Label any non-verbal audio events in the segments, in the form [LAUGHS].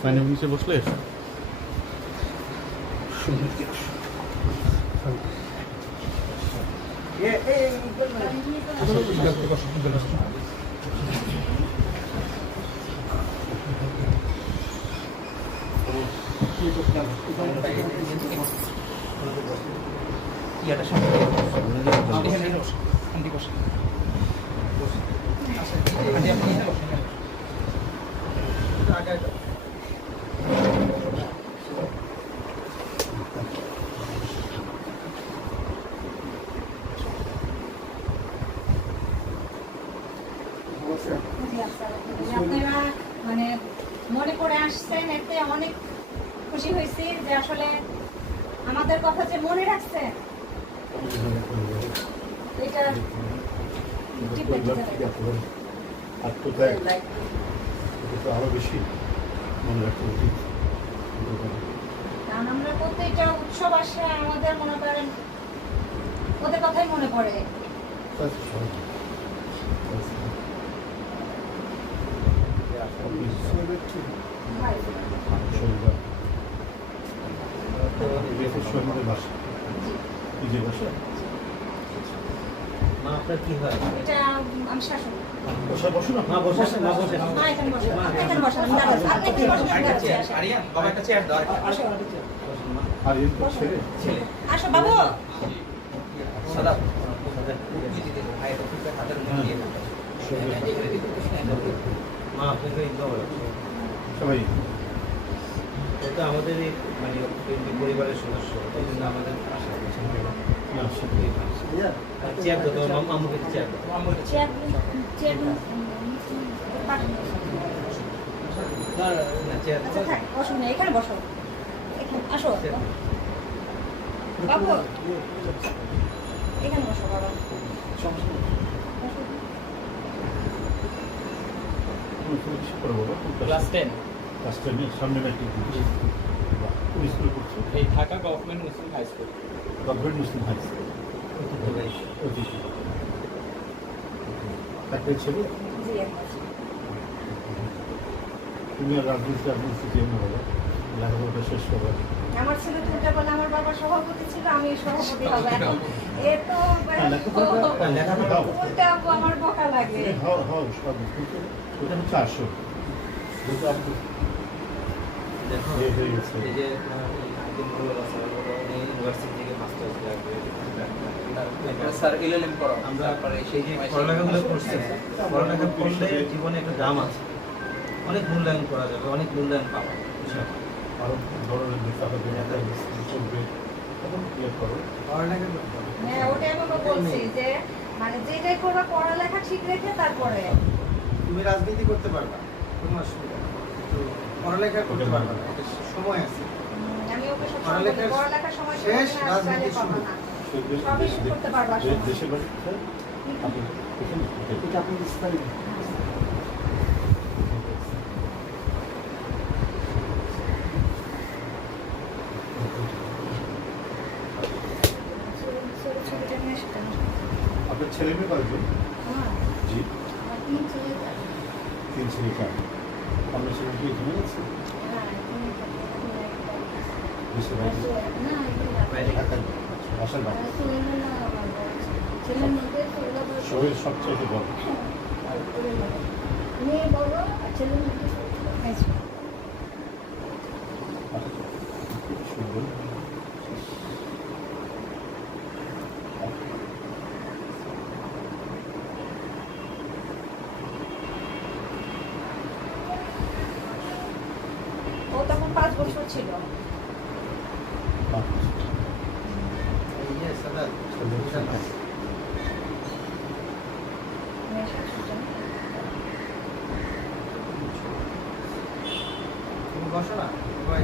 ফ্যানের নিচে বসলে ইয়াটা সামনে এখানে বসে আন্টি বসে আন্টি আপনি এখানে বসেন আপনারা মানে মনে আসছেন এতে অনেক খুশি হয়েছি যে আসলে আমাদের কথা যে মনে রাখছেন এটা তো আরও উচিত কারণ আমরা প্রত্যেকটা উৎসব আসে আমাদের মনে করেন, ওদের কথাই মনে পড়ে ভাই শহীদের বাসা নিজের বাসা মা আপনার কি হয় এটা আমি শাসন বসা বসুন মা বসে আসেন, বসে না। এখানে বসো এখানে আপনি বসেন। আমি আরেকটা দাঁড়াচ্ছি চেয়ার আসেন। আরিয়ান বাবা একটা চেয়ার দাও আসো আর এর ছেলে আসো বাবু সাদা সাদা ভাই এটা হাতের মধ্যে দিয়ে সবাই ওটা আমাদের এই মানে পরিবারের সদস্য তাই জন্য আমাদের আশা। এটা এখানে বসো। আসো। বাবু এখানে বসো বাবা। ক্লাস টেন ক্লাস টেনের সামনে নাকি কোন স্কুলে পড়ছো এই Dhaka government Muslim high school government Muslim high school একটা ছেলে? তুমি আর রাজনীতি রাজনীতি যেও না বাবা। লেখাপড়াটা শেষ করো। আমার ছেলে তো বলে আমার বাবা সভাপতি ছিল আমি সভাপতি হব [LAUGHS] এখন। এ তো হ্যাঁ, লেখাপড়া- হ্যাঁ। আমার বকা লাগে। হও হও সব ওটা হচ্ছে আসল যেহেতু আপনি হয়ে গেছে। এই যে আইটেমগুলো আছে ওগুলো উনি ইউনিভার্সিটি থেকে মাস্টার্স লাগবে। স্যার এলএলএম করো। আমরা সেই পড়ালেখাগুলো করছি পড়ালেখা করলে জীবনে একটা দাম আছে। অনেক মূল্যায়ন করা যাবে অনেক মূল্যায়ন পাওয়া আরও ধরনের নেতা হবে চলবে তখন ক্লিয়ার করো? হ্যাঁ ওটাই আমি বলছি যে মানে যেটাই করবা পড়ালেখা ঠিক রেখে তারপরে তুমি রাজনীতি করতে পারবা কোনো অসুবিধা পড়ালেখা করতে পারবা না এটা সময় আছে। পড়ালেখার শেষ, রাজনীতি শুরু। দেশের বাড়ি আপনি বিস্তারিত আপনার ছেলে মেয়ে কয়েকজন হ্যাঁ। জি। আমার তিন ছেলে তার। তিন ছেলে চার আপনার ছেলে কি হ্যাঁ এখানে থাকে, এখানে একটা। দেশের বাড়ি ছেলে। শহরের সবচেয়ে বড়। মেয়ে বড় আর ছেলের মধ্যে ছোট। এই ছোট। আচ্ছা, খুব সুন্দর ও তখন পাঁচ বছর ছিল আচ্ছা, এই যে সাদা ছেলে ছেলে। মেয়ের শাশুড়িটা। তুমি বসো না সবাই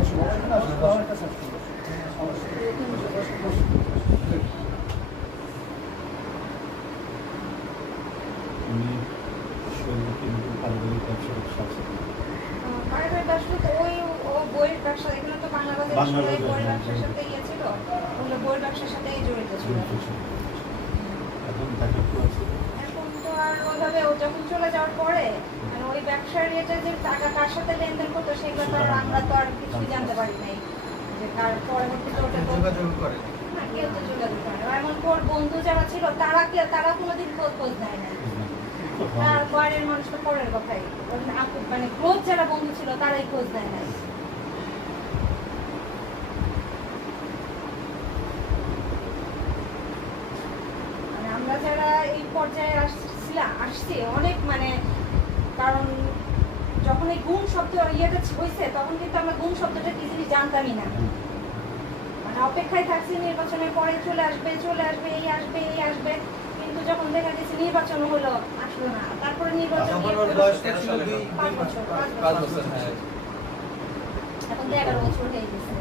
বসো। উনি শরীরে কিন্তু পারিবারিক ব্যবসা ব্যবসা আছে আহ, পারিবারিক ব্যবসা তো ওই ও বইয়ের ব্যবসা এখানে তো বাংলা বাজার বাংলা ছিল, এই বাজার, বইয়ের হ্যাঁ, ব্যবসার হ্যাঁ। সাথে ইয়ে ছিল ওগুলো বইয়ের ব্যবসার সাথেই জড়িত ছিল। এখন তাকে এখন তো আর ওইভাবে ও যখন চলে যাওয়ার পরে মানে ওই ব্যবসার ইয়েটা যে টাকা কার সাথে লেনদেন করতো সেগুলো তো আমরা তো আর কিছুই জানতে পারি নাই। যে কার পরবর্তীতে ওটা যোগাযোগ করে। না, কেউ তো যোগাযোগ করে না। এমন ওর বন্ধু যারা ছিল তারা কে তারা কোনোদিন খোঁজ খোঁজ নেয় না। তার বাইরের মানুষ তো পরের কথাই। মানে ক্লোজ যারা বন্ধু ছিল তারাই খোঁজ নেয় না মানে আমরা যারা এই পর্যায়ে আসছিলাম আসছে অনেক মানে কারণ যখন এই গুণ শব্দ ইয়েটা হয়েছে তখন কিন্তু আমরা গুণ শব্দটা কি জিনিস জানতামই না। মানে অপেক্ষায় থাকছি নির্বাচনের পরে চলে আসবে চলে আসবে এই আসবে এই আসবে। কিন্তু যখন দেখা গেছে নির্বাচন হলো আসলো না। তারপরে নির্বাচন দুই পাঁচ বছর, হ্যাঁ এখন তো এগারো বছর হয়ে গেছে।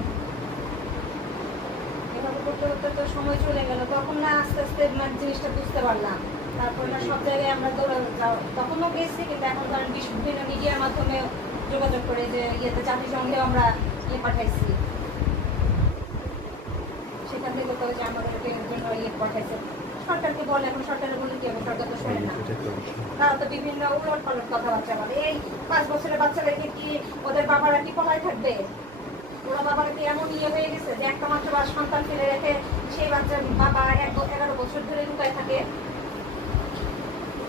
এভাবে করতে করতে তো সময় চলে গেল। তখন না আস্তে আস্তে মানে জিনিসটা বুঝতে পারলাম। তারপর না সব জায়গায় আমরা দৌড়া যাও- তখনও গেছি কিন্তু এখন বিশ্ব বিভিন্ন মিডিয়ার মাধ্যমে যোগাযোগ করে যে ইয়েতে জাতিসংঘে আমরা ইয়ে পাঠাইছি। সেখান থেকে তো যে আমাদেরকে জন্য ইয়ে পাঠাইছে। সরকারকে বলে এখন সরকারের বলে কি হবে? সরকার তো শোনে না। তারা তো বিভিন্ন উলট পালট কথাবার্তা বলে এই পাঁচ বছরের বাচ্চাদেরকে কি ওদের বাবারা কি পলায় থাকবে? ওরা বাবার কি এমন ইয়ে হয়ে গেছে যে একটা মাত্র বা সন্তান ফেলে রেখে সেই বাচ্চার বাবা এক এগারো বছর ধরে লুকায় থাকে।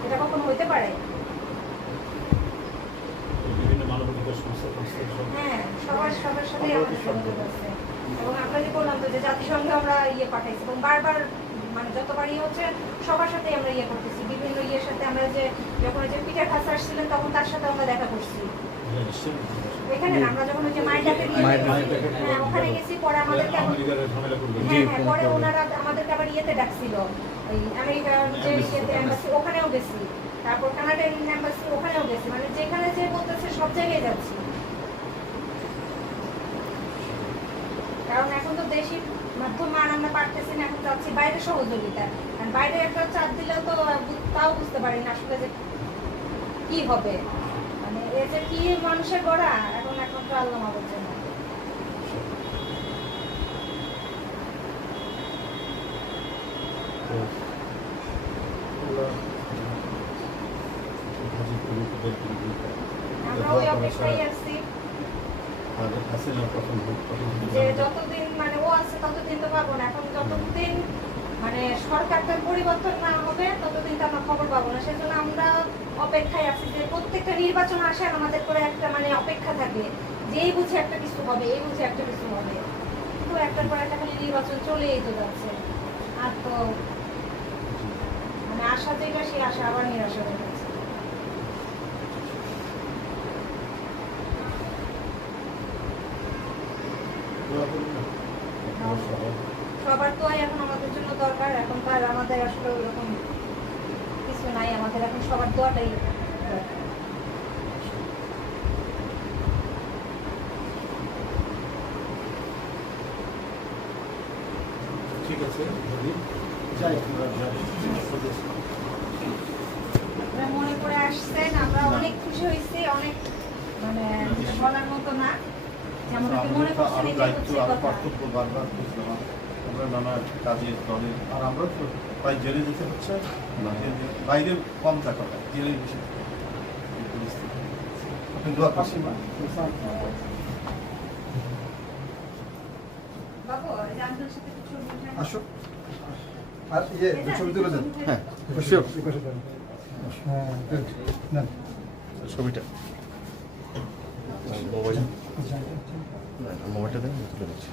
এটা কখনো হইতে পারে? হ্যাঁ সবার সবার সাথে আমাদের যোগাযোগ আছে। এবং আমরা যে বললাম তো যে জাতিসংঘে আমরা ইয়ে পাঠাইছি এবং বারবার মানে যতবার ইয়ে হচ্ছে সবার সাথে আমরা ইয়ে করতেছি। বিভিন্ন ইয়ের সাথে আমরা যে যখন যে পিটার খাস আসছিলেন তখন তার সাথে আমরা দেখা করছি। এখানে আমরা যখন ওই যে হ্যাঁ ওখানে গেছি। পরে আমাদেরকে করবে। হ্যাঁ হ্যাঁ পরে ওনারা আমাদেরকে আবার ইয়েতে ডাকছিল ওই আমেরিকার যে ইয়েতে এম্বাসি ওখানেও গেছি। তারপর কানাডিয়ান এম্বাসি ওখানেও গেছি। মানে যেখানে যে বলতেছে সব জায়গায় যাচ্ছি। কারণ এখন তো দেশি মাধ্যম আর আমরা পারতেছি না এখন চাচ্ছি বাইরে সহযোগিতা। আর বাইরে একটা চাপ দিলেও তো তাও বুঝতে পারি না আসলে যে কি হবে। কি মানুষের গড়া? এখন তো আল্লাহ জানে আমরা ওই অপেক্ষায় আছি যে যতদিন মানে ও আছে, ততদিন তো পাবো না। এখন যতদিন মানে সরকারটা পরিবর্তন না হবে, ততদিন তো আমরা খবর পাবো। অপেক্ষায় আছি যে প্রত্যেকটা নির্বাচন আসে আর আমাদের করে একটা মানে অপেক্ষা থাকে। যে এই বুঝে একটা কিছু হবে এই বুঝে একটা কিছু হবে। তো একটার পর একটা খালি নির্বাচন চলেই তো যাচ্ছে। আর তো মানে আশা যেটা সেই আশা আবার নিরাশা হয়ে যাচ্ছে। সবার তো এখন আমাদের জন্য দরকার এখন তো আর আমাদের আসলে ওরকম নাই আমাদের এখন সবার দোয়াটাই ঠিক আছে যাই আপনারা মনে করে আসছেন আমরা অনেক খুশি হয়েছি অনেক মানে বলার মতো না। যে আমাদেরকে মনে করছেন এটা হচ্ছে কথা। আমরা নানা কাজে দলে আর আমরা তো প্রায় জেলে যেতে হচ্ছে বাইরে কম থাকা হয় জেলে বেশি হয়। আপনি দোয়া বলবেন? আসো আর ইয়ে ছবি তুলে দেন হ্যাঁ হ্যাঁ ছবিটা মোবাইল মোবাইলটা দেন তুলে দিচ্ছি